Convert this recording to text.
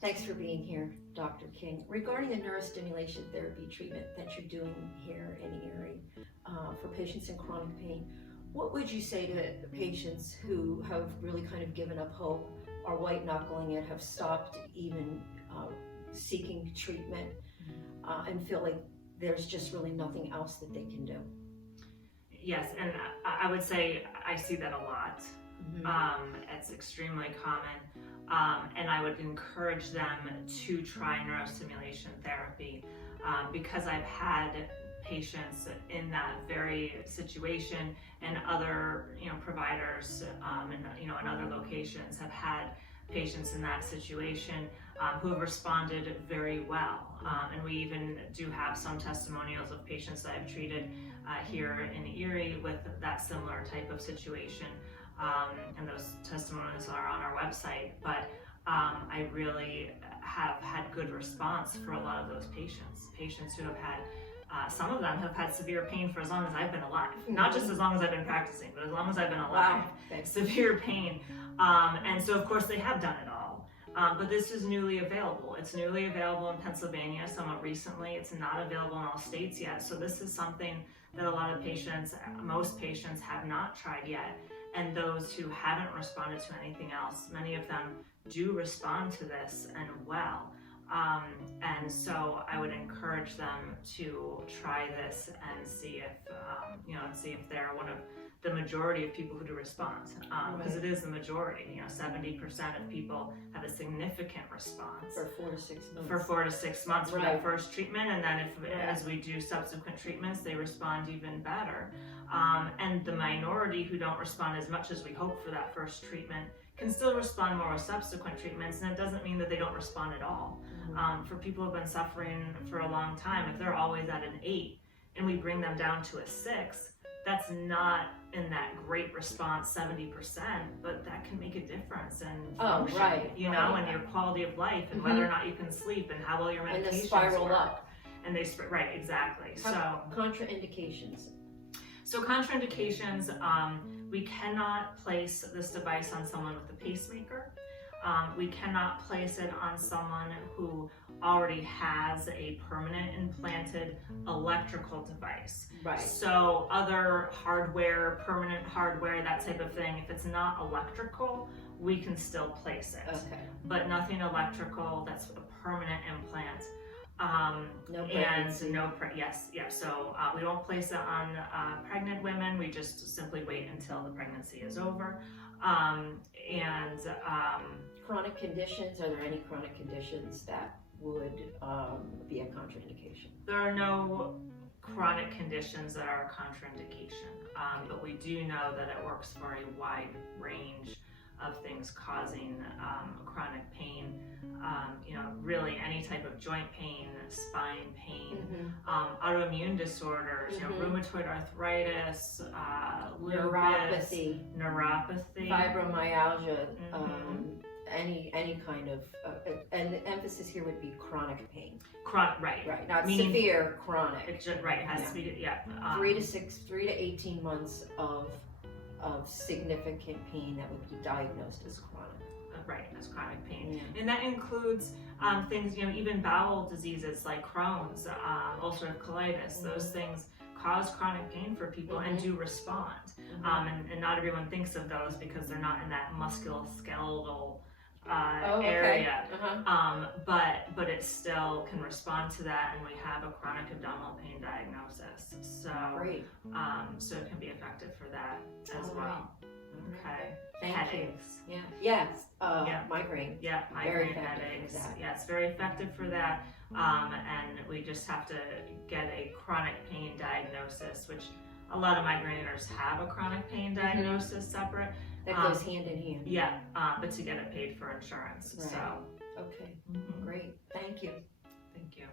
Thanks for being here, Dr. King. Regarding the neurostimulation therapy treatment that you're doing here in Erie for patients in chronic pain, what would you say to patients who have really kind of given up hope, are white knuckling it, have stopped even seeking treatment, and feel like there's just really nothing else that they can do? Yes, and I would say I see that a lot. It's extremely common, and I would encourage them to try neurostimulation therapy because I've had patients in that very situation, and other providers in other locations have had patients in that situation who have responded very well. And we even do have some testimonials of patients that I've treated here in Erie with that similar type of situation. And those testimonials are on our website. But I really have had good response for a lot of those patients who have had, some of them have had severe pain for as long as I've been alive. Not just as long as I've been practicing, but as long as I've been alive. Wow. Severe pain. And so of course they have done it all. But this is newly available. It's newly available in Pennsylvania somewhat recently. It's not available in all states yet. So this is something that a lot of patients, most patients, have not tried yet. And those who haven't responded to anything else, many of them do respond to this and well. And so I would encourage them to try this and see if they're one of the majority of people who do respond, because it is the majority. 70% of people have a significant response For 4 to 6 months. For 4 to 6 months for Right. that first treatment, and then as we do subsequent treatments, they respond even better. And the minority who don't respond as much as we hope for that first treatment can still respond more with subsequent treatments, and it doesn't mean that they don't respond at all. For people who've been suffering for a long time, if they're always at an 8 and we bring them down to a 6, that's not in that great response 70%, but that can make a difference in function, and your quality of life, and whether or not you can sleep, and how well your medications And they spiral work. up. And they right, exactly. Contraindications. So contraindications, we cannot place this device on someone with a pacemaker. We cannot place it on someone who already has a permanent implanted electrical device. Right. So other hardware, permanent hardware, that type of thing, if it's not electrical, we can still place it. Okay. But nothing electrical that's a permanent implant. No pregnancy. So we don't place it on pregnant women. We just simply wait until the pregnancy is over. Chronic conditions, are there any chronic conditions that would be a contraindication? There are no chronic conditions that are a contraindication, but we do know that it works for a wide range of things causing chronic pain. Really any type of joint pain, spine pain, autoimmune disorders, rheumatoid arthritis, lupus, neuropathy, fibromyalgia, any kind of, and the emphasis here would be chronic pain. Right. Not severe, chronic. It has to be, 3 to 18 months of significant pain that would be diagnosed as chronic. As chronic pain. And that includes things, even bowel diseases like Crohn's, ulcerative colitis. Those things cause chronic pain for people and do respond. And not everyone thinks of those because they're not in that musculoskeletal area. But it still can respond to that, and we have a chronic abdominal pain diagnosis. So, so it can be effective for that as well. Okay. Headaches. Migraine. Migraine, headaches. It's very effective for that. And we just have to get a chronic pain diagnosis, which a lot of migraineurs have a chronic pain diagnosis separate. That goes hand in hand. But to get it paid for insurance. Right. So. Okay. Great. Thank you. Thank you.